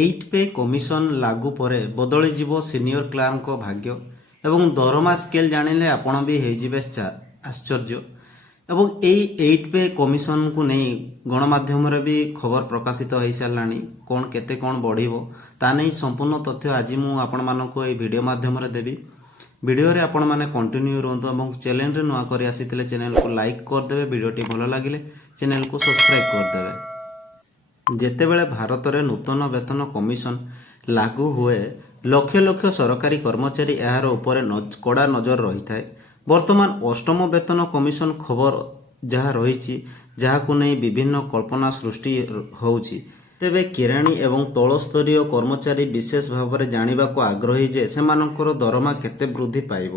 Eight pay commission ଲାଗୁ ପରେ ବଦଳିଯିବ ସିନିୟର କ୍ଲାର୍କଙ୍କ ଭାଗ୍ୟ ଏବଂ ଦରମା ସ୍କେଲ୍ ଜାଣିଲେ ଆପଣ ବି ହେଇଯିବେ ଆଶ୍ଚର୍ଯ୍ୟ। ଏବଂ ଏଇ ଏଇଟ୍ ପେ କମିଶନକୁ ନେଇ ଗଣମାଧ୍ୟମରେ ବି ଖବର ପ୍ରକାଶିତ ହୋଇସାରିଲାଣି। କ'ଣ କେତେ କ'ଣ ବଢ଼ିବ ତା ନେଇ ସମ୍ପୂର୍ଣ୍ଣ ତଥ୍ୟ ଆଜି ମୁଁ ଆପଣମାନଙ୍କୁ ଏହି ଭିଡ଼ିଓ ମାଧ୍ୟମରେ ଦେବି। ଭିଡ଼ିଓରେ ଆପଣମାନେ କଣ୍ଟିନ୍ୟୁ ରୁହନ୍ତୁ ଏବଂ ଚ୍ୟାନେଲରେ ନୂଆ କରି ଆସିଥିଲେ ଚ୍ୟାନେଲକୁ ଲାଇକ୍ କରିଦେବେ। ଭିଡ଼ିଓଟି ଭଲ ଲାଗିଲେ ଚ୍ୟାନେଲକୁ ସବସ୍କ୍ରାଇବ୍ କରିଦେବେ। ଯେତେବେଳେ ଭାରତରେ ନୂତନ ବେତନ କମିଶନ ଲାଗୁ ହୁଏ ଲକ୍ଷ ଲକ୍ଷ ସରକାରୀ କର୍ମଚାରୀ ଏହାର ଉପରେ କଡ଼ା ନଜର ରହିଥାଏ। ବର୍ତ୍ତମାନ ଅଷ୍ଟମ ବେତନ କମିଶନ ଖବର ଯାହା ରହିଛି ଯାହାକୁ ନେଇ ବିଭିନ୍ନ କଳ୍ପନା ସୃଷ୍ଟି ହେଉଛି। ତେବେ କିରାଣୀ ଏବଂ ତଳସ୍ତରୀୟ କର୍ମଚାରୀ ବିଶେଷ ଭାବରେ ଜାଣିବାକୁ ଆଗ୍ରହୀ ଯେ ସେମାନଙ୍କର ଦରମା କେତେ ବୃଦ୍ଧି ପାଇବ।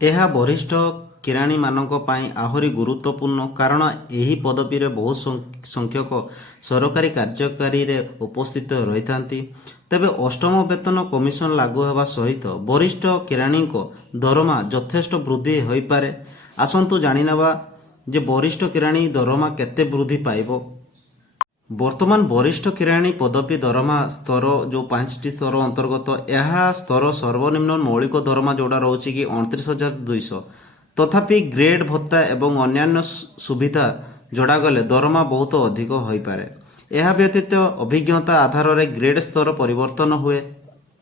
ଏହା ବରିଷ୍ଠ କିରାଣୀମାନଙ୍କ ପାଇଁ ଆହୁରି ଗୁରୁତ୍ୱପୂର୍ଣ୍ଣ କାରଣ ଏହି ପଦବୀରେ ବହୁ ସଂଖ୍ୟକ ସରକାରୀ କାର୍ଯ୍ୟକାରୀରେ ଉପସ୍ଥିତ ରହିଥାନ୍ତି। ତେବେ ଅଷ୍ଟମ ବେତନ କମିଶନ ଲାଗୁ ହେବା ସହିତ ବରିଷ୍ଠ କିରାଣୀଙ୍କ ଦରମା ଯଥେଷ୍ଟ ବୃଦ୍ଧି ହୋଇପାରେ। ଆସନ୍ତୁ ଜାଣିନେବା ଯେ ବରିଷ୍ଠ କିରାଣୀ ଦରମା କେତେ ବୃଦ୍ଧି ପାଇବ। ବର୍ତ୍ତମାନ ବରିଷ୍ଠ କିରାଣୀ ପଦବୀ ଦରମା ସ୍ତର ଯେଉଁ 5ଟି ସ୍ତର ଅନ୍ତର୍ଗତ, ଏହା ସ୍ତର ସର୍ବନିମ୍ନ ମୌଳିକ ଦରମା ଯେଉଁଟା ରହୁଛି କି 29,200। ତଥାପି ଗ୍ରେଡ୍ ଭତ୍ତା ଏବଂ ଅନ୍ୟାନ୍ୟ ସୁବିଧା ଯୋଡ଼ାଗଲେ ଦରମା ବହୁତ ଅଧିକ ହୋଇପାରେ। ଏହା ବ୍ୟତୀତ ଅଭିଜ୍ଞତା ଆଧାରରେ ଗ୍ରେଡ୍ ସ୍ତର ପରିବର୍ତ୍ତନ ହୁଏ।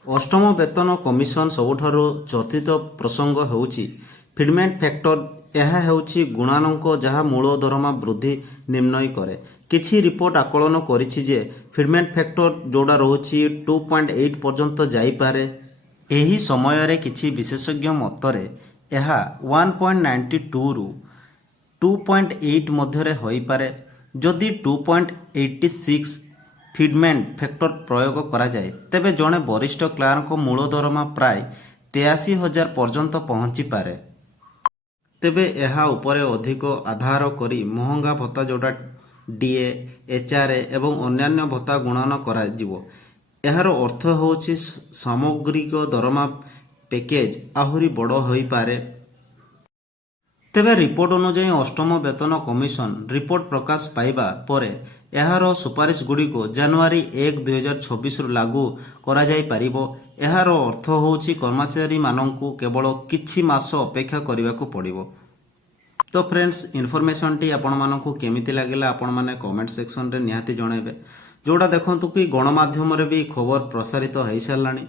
ଅଷ୍ଟମ ବେତନ କମିଶନ ସବୁଠାରୁ ଚର୍ଚ୍ଚିତ ପ୍ରସଙ୍ଗ ହେଉଛି ଫିଟମେଣ୍ଟ ଫ୍ୟାକ୍ଟର। ଏହା ହେଉଛି ଗୁଣାଙ୍କ ଯାହା ମୂଳ ଦରମା ବୃଦ୍ଧି ନିର୍ଣ୍ଣୟ କରେ। କିଛି ରିପୋର୍ଟ ଆକଳନ କରିଛି ଯେ ଫିଟମେଣ୍ଟ ଫ୍ୟାକ୍ଟର ଯେଉଁଟା ରହୁଛି 2.8 ପର୍ଯ୍ୟନ୍ତ ଯାଇପାରେ। ଏହି ସମୟରେ କିଛି ବିଶେଷଜ୍ଞ ମତରେ ଏହା 1.92ରୁ 2.8 ମଧ୍ୟରେ ହୋଇପାରେ। ଯଦି 2.86 ଫିଟମେଣ୍ଟ ଫ୍ୟାକ୍ଟର ପ୍ରୟୋଗ କରାଯାଏ ତେବେ ଜଣେ ବରିଷ୍ଠ କ୍ଲାର୍କଙ୍କ ମୂଳ ଦରମା ପ୍ରାୟ 83,000 ପର୍ଯ୍ୟନ୍ତ ପହଞ୍ଚିପାରେ। ତେବେ ଏହା ଉପରେ ଅଧିକ ଆଧାର କରି ମହଙ୍ଗା ଭତ୍ତା ଯେଉଁଟା ଡିଏ, ଏଚ୍ଆର୍ଏ ଏବଂ ଅନ୍ୟାନ୍ୟ ଭତ୍ତା ଗୁଣନ କରାଯିବ। ଏହାର ଅର୍ଥ ହେଉଛି ସାମଗ୍ରିକ ଦରମା ପ୍ୟାକେଜ ଆହୁରି ବଡ଼ ହୋଇପାରେ। ତେବେ ରିପୋର୍ଟ ଅନୁଯାୟୀ ଅଷ୍ଟମ ବେତନ କମିଶନ ରିପୋର୍ଟ ପ୍ରକାଶ ପାଇବା ପରେ ଏହାର ସୁପାରିଶଗୁଡ଼ିକୁ ଜାନୁଆରୀ 1, 2026ରୁ ଲାଗୁ କରାଯାଇପାରିବ। ଏହାର ଅର୍ଥ ହେଉଛି କର୍ମଚାରୀମାନଙ୍କୁ କେବଳ କିଛି ମାସ ଅପେକ୍ଷା କରିବାକୁ ପଡ଼ିବ। ତ ଫ୍ରେଣ୍ଡସ୍, ଇନଫର୍ମେସନ୍ଟି ଆପଣମାନଙ୍କୁ କେମିତି ଲାଗିଲା ଆପଣମାନେ କମେଣ୍ଟ ସେକ୍ସନରେ ନିହାତି ଜଣାଇବେ। ଯେଉଁଟା ଦେଖନ୍ତୁ କି ଗଣମାଧ୍ୟମରେ ବି ଖବର ପ୍ରସାରିତ ହୋଇସାରିଲାଣି।